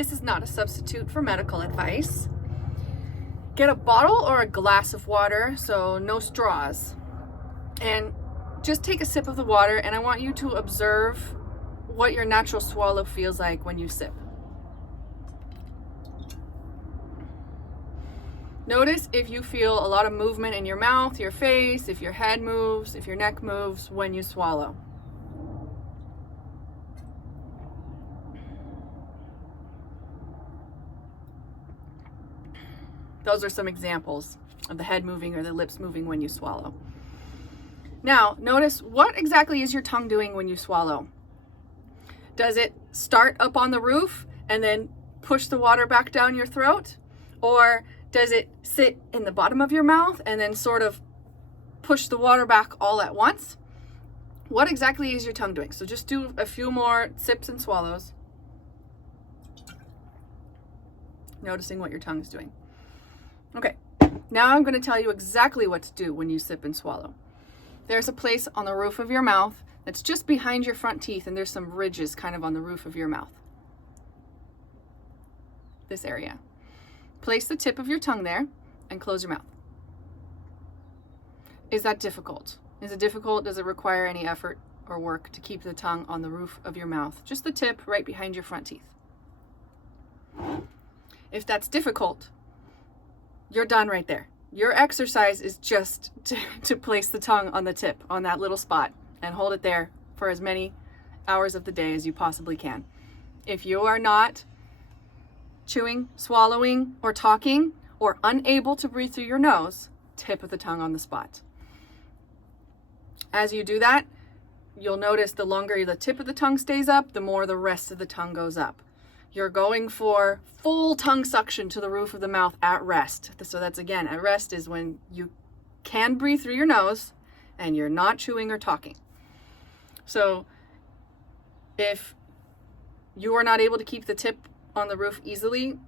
This is not a substitute for medical advice. Get a bottle or a glass of water, so no straws, and just take a sip of the water, and I want you to observe what your natural swallow feels like when you sip. Notice if you feel a lot of movement in your mouth, your face, if your head moves, if your neck moves when you swallow. Those are some examples of the head moving or the lips moving when you swallow. Now, notice what exactly is your tongue doing when you swallow? Does it start up on the roof and then push the water back down your throat? Or does it sit in the bottom of your mouth and then sort of push the water back all at once? What exactly is your tongue doing? So just do a few more sips and swallows. Noticing what your tongue is doing. Okay, now I'm going to tell you exactly what to do when you sip and swallow. There's a place on the roof of your mouth that's just behind your front teeth, and there's some ridges kind of on the roof of your mouth. This area. Place the tip of your tongue there and close your mouth. Is that difficult? Is it difficult? Does it require any effort or work to keep the tongue on the roof of your mouth? Just the tip right behind your front teeth. If that's difficult, you're done right there. Your exercise is just to place the tongue on the tip, on that little spot, and hold it there for as many hours of the day as you possibly can. If you are not chewing, swallowing, or talking, or unable to breathe through your nose, tip of the tongue on the spot. As you do that, you'll notice the longer the tip of the tongue stays up, the more the rest of the tongue goes up. You're going for full tongue suction to the roof of the mouth at rest. So that's, again, at rest is when you can breathe through your nose and you're not chewing or talking. So if you are not able to keep the tip on the roof easily,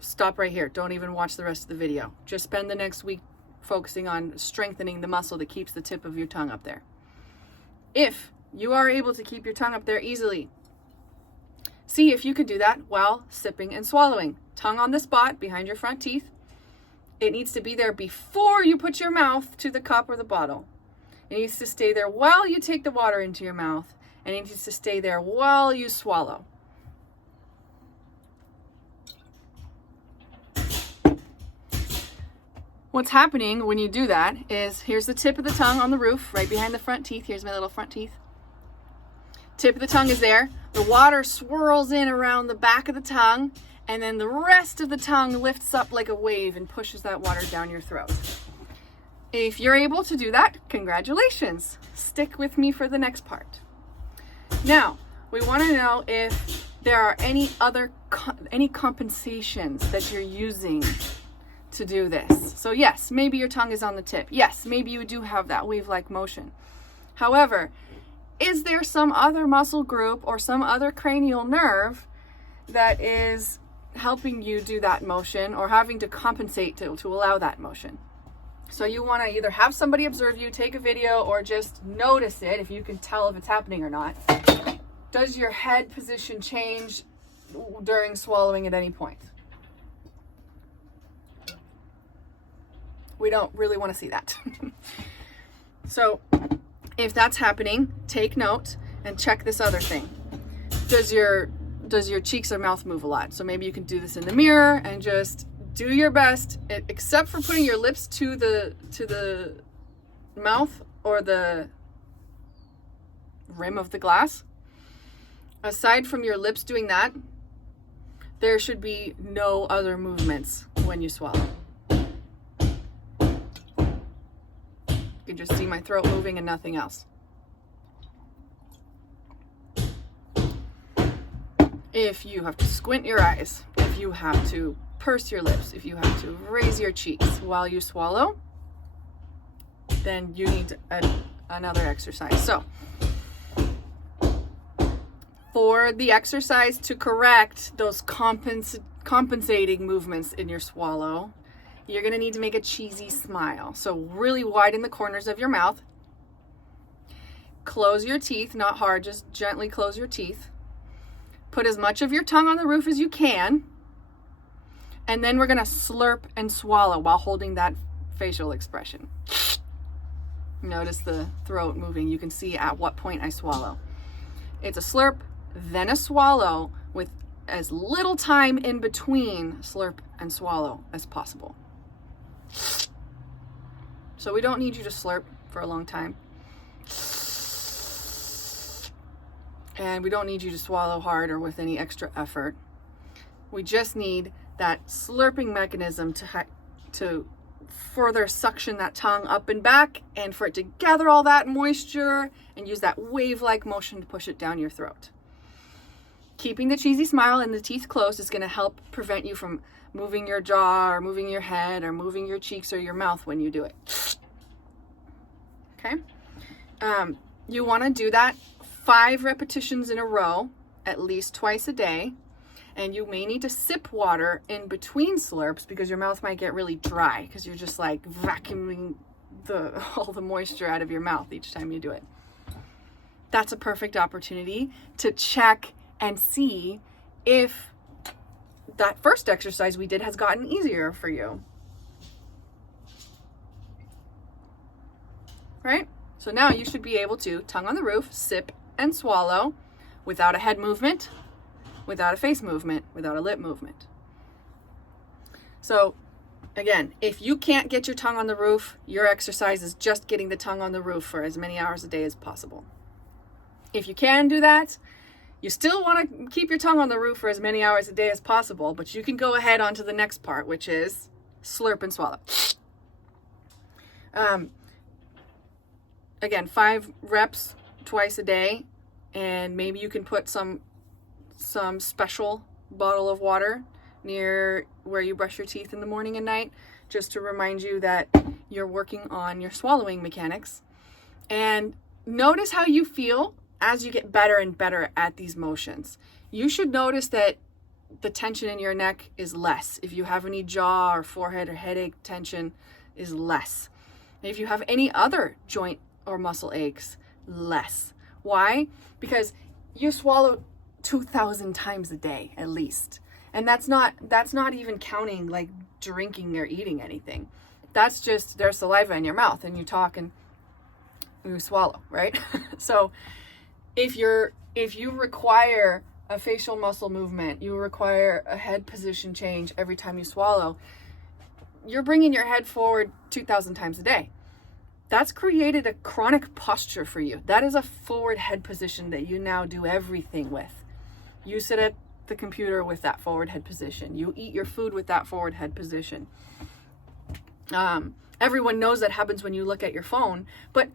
stop right here. Don't even watch the rest of the video. Just spend the next week focusing on strengthening the muscle that keeps the tip of your tongue up there. If you are able to keep your tongue up there easily, see if you can do that while sipping and swallowing. Tongue on the spot behind your front teeth. It needs to be there before you put your mouth to the cup or the bottle. It needs to stay there while you take the water into your mouth, and it needs to stay there while you swallow. What's happening when you do that is, here's the tip of the tongue on the roof, right behind the front teeth. Here's my little front teeth. Tip of the tongue is there. The water swirls in around the back of the tongue, and then the rest of the tongue lifts up like a wave and pushes that water down your throat. If you're able to do that, congratulations. Stick with me for the next part. Now, we want to know if there are any compensations that you're using to do this. So yes, maybe your tongue is on the tip. Yes, maybe you do have that wave-like motion. However, is there some other muscle group or some other cranial nerve that is helping you do that motion or having to compensate to allow that motion? So you want to either have somebody observe you, take a video, or just notice it if you can tell if it's happening or not. Does your head position change during swallowing at any point? We don't really want to see that. So if that's happening, take note and check this other thing. Does your cheeks or mouth move a lot? So maybe you can do this in the mirror and just do your best, except for putting your lips to the mouth or the rim of the glass. Aside from your lips doing that, there should be no other movements when you swallow. You can just see my throat moving and nothing else. If you have to squint your eyes, if you have to purse your lips, if you have to raise your cheeks while you swallow, then you need another exercise. So, for the exercise to correct those compensating movements in your swallow, you're going to need to make a cheesy smile. So really widen the corners of your mouth. Close your teeth, not hard, just gently close your teeth. Put as much of your tongue on the roof as you can. And then we're going to slurp and swallow while holding that facial expression. Notice the throat moving. You can see at what point I swallow. It's a slurp, then a swallow with as little time in between slurp and swallow as possible. So we don't need you to slurp for a long time. And we don't need you to swallow hard or with any extra effort. We just need that slurping mechanism to further suction that tongue up and back, and for it to gather all that moisture and use that wave-like motion to push it down your throat. Keeping the cheesy smile and the teeth closed is going to help prevent you from moving your jaw or moving your head or moving your cheeks or your mouth when you do it. Okay? You want to do that 5 repetitions in a row, at least twice a day. And you may need to sip water in between slurps because your mouth might get really dry because you're just like vacuuming all the moisture out of your mouth each time you do it. That's a perfect opportunity to check and see if that first exercise we did has gotten easier for you. Right? So now you should be able to, tongue on the roof, sip and swallow without a head movement, without a face movement, without a lip movement. So again, if you can't get your tongue on the roof, your exercise is just getting the tongue on the roof for as many hours a day as possible. If you can do that, you still want to keep your tongue on the roof for as many hours a day as possible, but you can go ahead onto the next part, which is slurp and swallow. Again, 5 reps twice a day, and maybe you can put some special bottle of water near where you brush your teeth in the morning and night, just to remind you that you're working on your swallowing mechanics. And notice how you feel as you get better and better at these motions. You should notice that the tension in your neck is less. If you have any jaw or forehead or headache, tension is less. If you have any other joint or muscle aches, less. Why? Because you swallow 2,000 times a day at least. And that's not even counting like drinking or eating anything. That's just there's saliva in your mouth and you talk and you swallow, right? So if you require a facial muscle movement, you require a head position change every time you swallow, you're bringing your head forward 2,000 times a day. That's created a chronic posture for you. That is a forward head position that you now do everything with. You sit at the computer with that forward head position. You eat your food with that forward head position. Everyone knows that happens when you look at your phone, but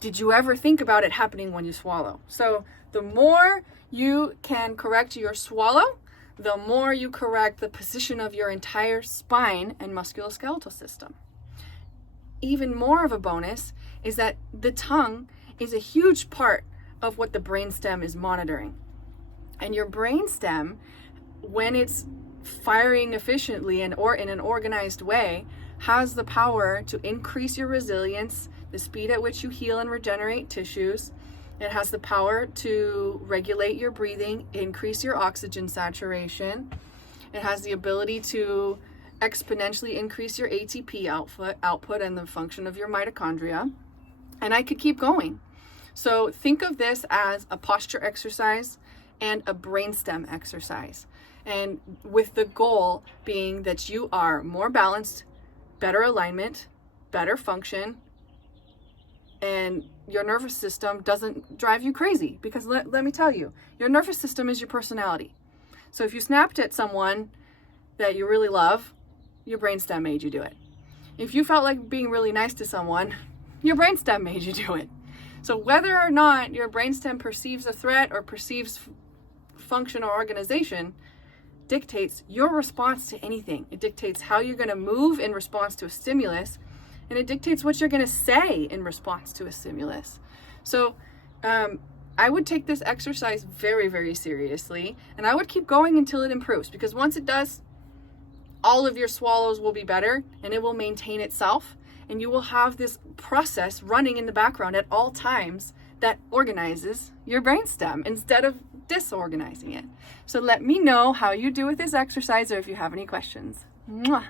did you ever think about it happening when you swallow? So the more you can correct your swallow, the more you correct the position of your entire spine and musculoskeletal system. Even more of a bonus is that the tongue is a huge part of what the brainstem is monitoring. And your brainstem, when it's firing efficiently or in an organized way, has the power to increase your resilience, the speed at which you heal and regenerate tissues. It has the power to regulate your breathing, increase your oxygen saturation. It has the ability to exponentially increase your ATP output and the function of your mitochondria. And I could keep going. So think of this as a posture exercise and a brainstem exercise. And with the goal being that you are more balanced, better alignment, better function, and your nervous system doesn't drive you crazy. Because let me tell you, your nervous system is your personality. So if you snapped at someone that you really love, your brainstem made you do it. If you felt like being really nice to someone, your brainstem made you do it. So whether or not your brainstem perceives a threat or perceives function or organization dictates your response to anything. It dictates how you're going to move in response to a stimulus, and it dictates what you're going to say in response to a stimulus. So I would take this exercise very, very seriously, and I would keep going until it improves, because once it does, all of your swallows will be better and it will maintain itself, and you will have this process running in the background at all times that organizes your brainstem instead of disorganizing it. So let me know how you do with this exercise or if you have any questions. Mwah.